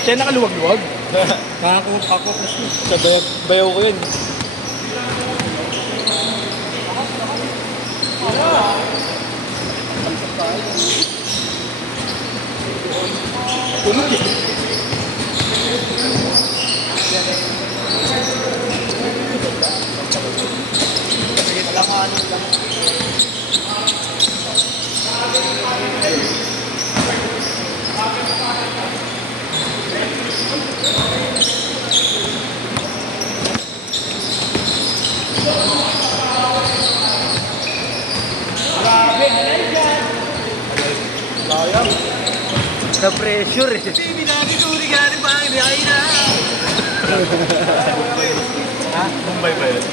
Siya nakaluwag-luwag. Ako plus yun. Sa bayaw ko yun. Tulog eh. Sayang. Na-pressure eh. Baby, nakituri ka rin pa ang na. Ha? Mumbai ba yun?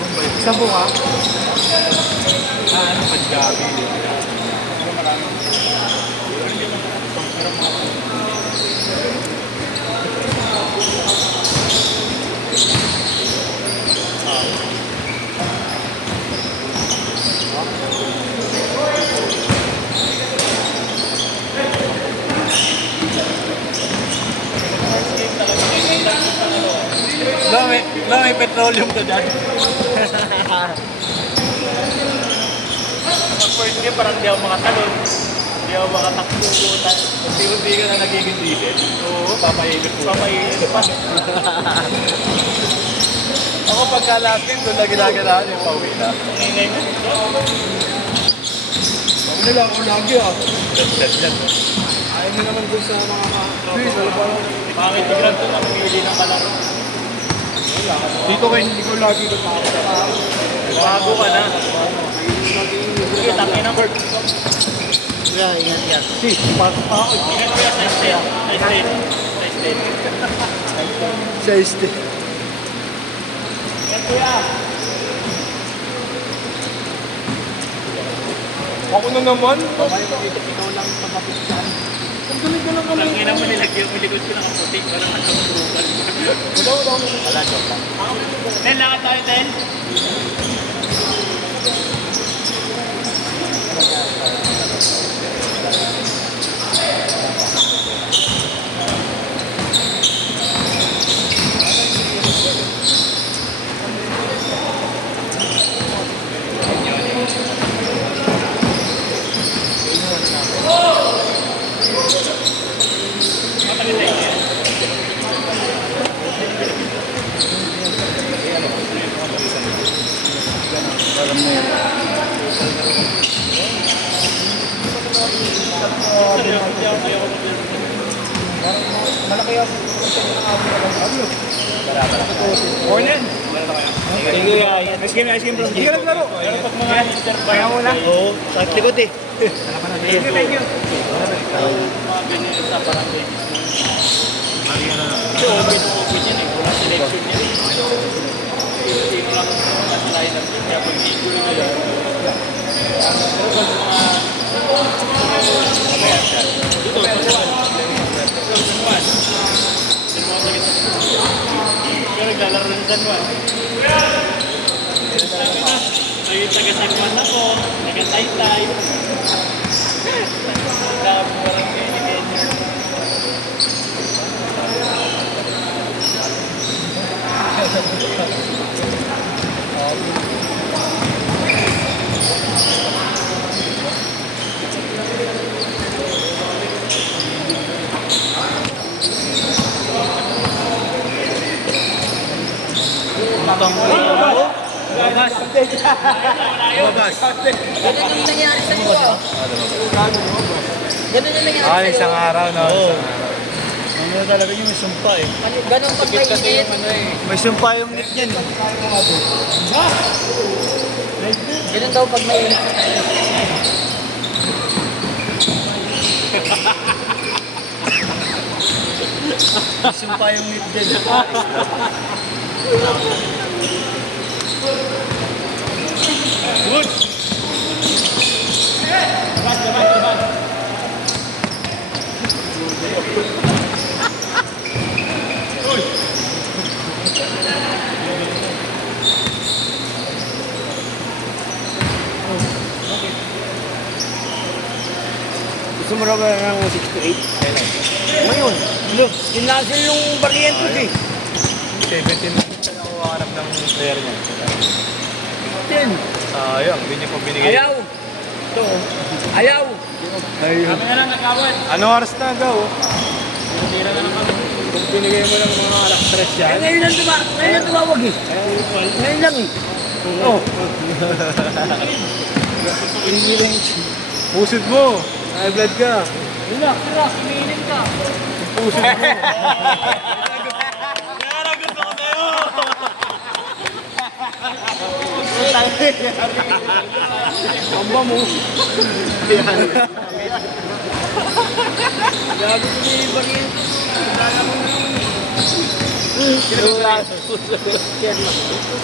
Mumbai. Saan po ka? Ano? Punjabi. May petroleum to dyan. Pag-first game, parang di ako makatalon. Di ako makatakbo. Unti-unti ka na nagiging diesel. Oo, papahilit po. Papahilit pa. Ako pagka last game, doon na ginagalaan yung pauwi na. Ingay mo. Huwag nila ako lagi ah. Set yan. Ayaw mo naman doon sa mga mga integran doon ang pili ng kalaro. Dito kayo, hindi ko lagi ko bago ka na. Sige, tangin ang bird. Yeah, ingat yan. Si, pasok pa ako. Ingat ko yan, sa state. Sa state. Ingat ko yan. Ako na naman. Ikaw lang pagkapit dyan. Ang galing ko lang kami. Ang ina mo nilagyan mo likod ko ng kaputik. Walang nagkamutukan. Wala, joke lang. Ten, lakad tayo, Ten. Malaki ako. Morning. Sige, ice cream bro. Hindi ka naglaro. Kaya mo na. Oo, sa likod eh. Sige, thank you. Ito, open yan eh. Wala selection yan eh. Ito lang ang line-up. Kaya pag igulo na yan. Dito, pero naglalaro ng San Juan. Ay, taga-San Juan ako, taga-Taytay. Dami parang ganyan. Bagas. Ganun yung nangyari sa iyo. Ganun yung nangyari sa iyo. Isang araw, no? Oo. Ano talaga yung may sumpa eh. Ganun pag mainit. May sumpa yung net niyan. Ganun daw pag mainit. May sumpa yung net niyan. Good. Gusto mo raw ba ng 68? Kailan? Ngayon, look, kinancel yung Barrientos eh. 17 na siya nakuharap ng player niya. Din. Sayang, hindi niya pa binigay. Ayaw. Ito. Ayaw. Kami na lang nagkawin. Ano oras na daw? Tira na lang kami. Kung binigay mo ng mga alas 3 Eh, yan. ngayon lang tumawag eh. Ngayon lang eh. Oh. Hindi lang. Pusod mo. High blood ka. Relax, relax. Umiinim ka. Pusod mo. Amba mo. Gabi ko ni Barrientos.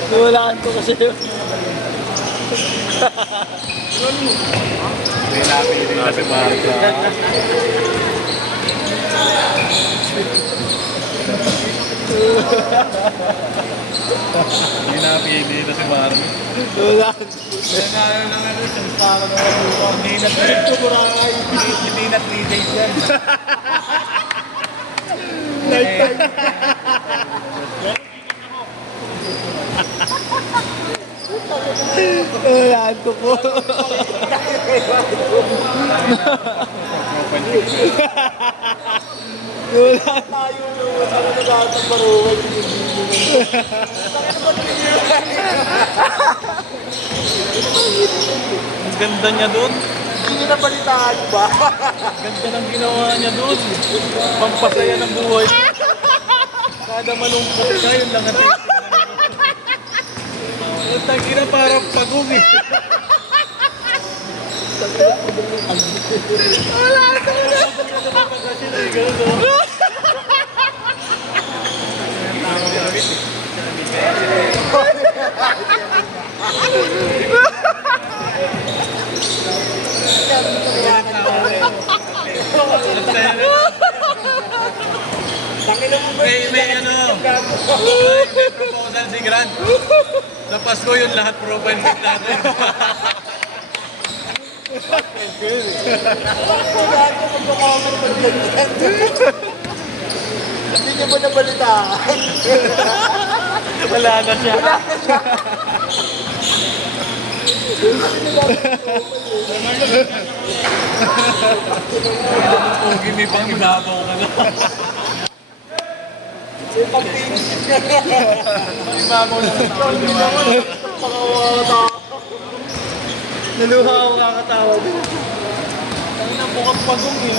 Nawalaan ko kasi. May napili na si Marco. May napili na si Marco. Nawalaan. Nanalo lang ano, isang sala na ako. Hindi na 3 to Boracay. Hindi na 3 days yan. Lifetime. Nawalaan ko po. Nawalaan tayo. Ano na lahat ng baruwan. Ang ganda niya doon. Hindi na balitaan ba? Ganda ng ginawa niya doon. Pampasaya ng buhay. Kada malungkot ka, yun lang ang titignan mo. Ang tangina parang pagong eh. Wala ka na. May may proposal si Grant. Sa Pasko yun lahat profile pic natin. Hindi niya ba nabalitaan? Wala na siya. Pogi, may pang ibabaw ka na. Ibabaw na Naluha ako kakatawa din. ang mukhang pagong eh.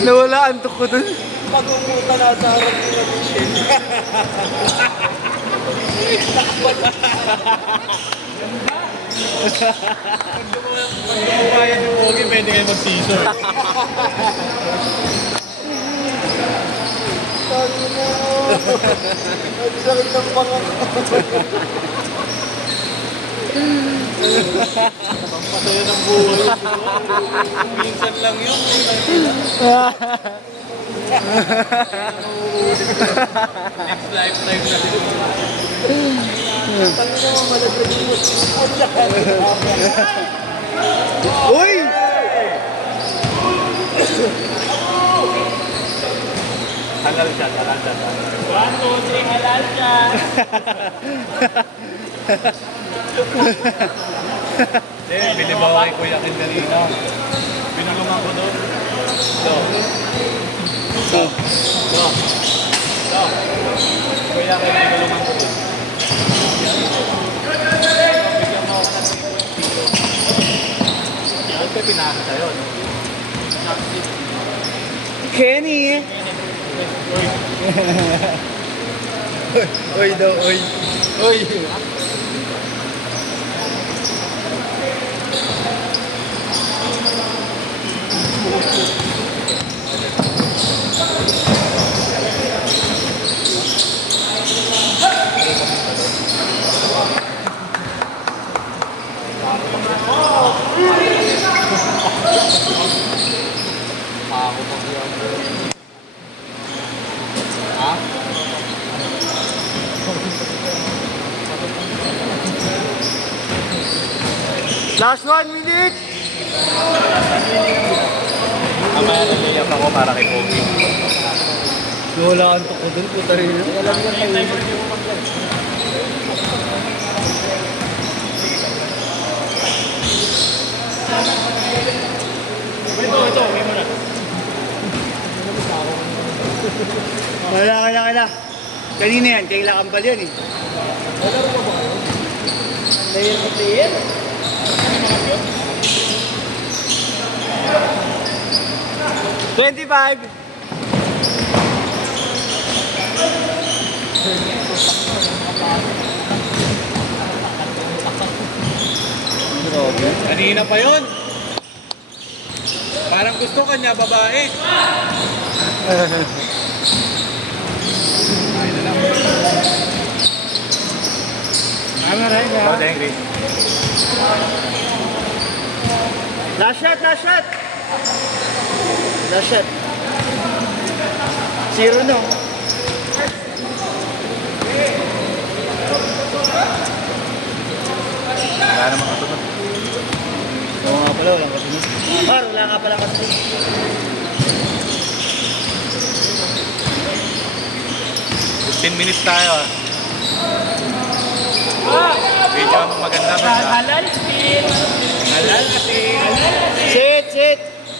Nawalaan to ko dun. Magumutan na sa harap ng audition. Pag lumaya si Pogi, pwede kayo mag-season. Ang sakit ng mga Pampasaya ng buhay. Minsan lang yun. Next lifetime na din. Uy! Halal siya, halal siya. 1, 2, 3, halal siya. Binibawa kay Kuya Ken kanina. Pinulungan ko doon. Kuya Ken, pinulungan ko doon. Bigyan mo ako ng Ano pa pinasa sa'yo, no? Kenny! Oy daw, oy. Oy! Last 1 minute! Mamaya na-layup ako para kay Pogi. Wala kang tuko dun, puta rin. Alam mo tayo. Ito, okay mo na. Wala. Kanina yan, kay Lakambal yan eh. Player to player. 25! Kanina pa yun. Parang gusto kanya babae. Ano rin ya? Oh, thank you. Last shot! Last shot. Zero no. Wala namang kasunod. Oo nga pala, walang kasunod. Wala nga pala kasunod. 15 minutes tayo ah. Medyo maganda ba? Halal spin. Halal kasi. Sit!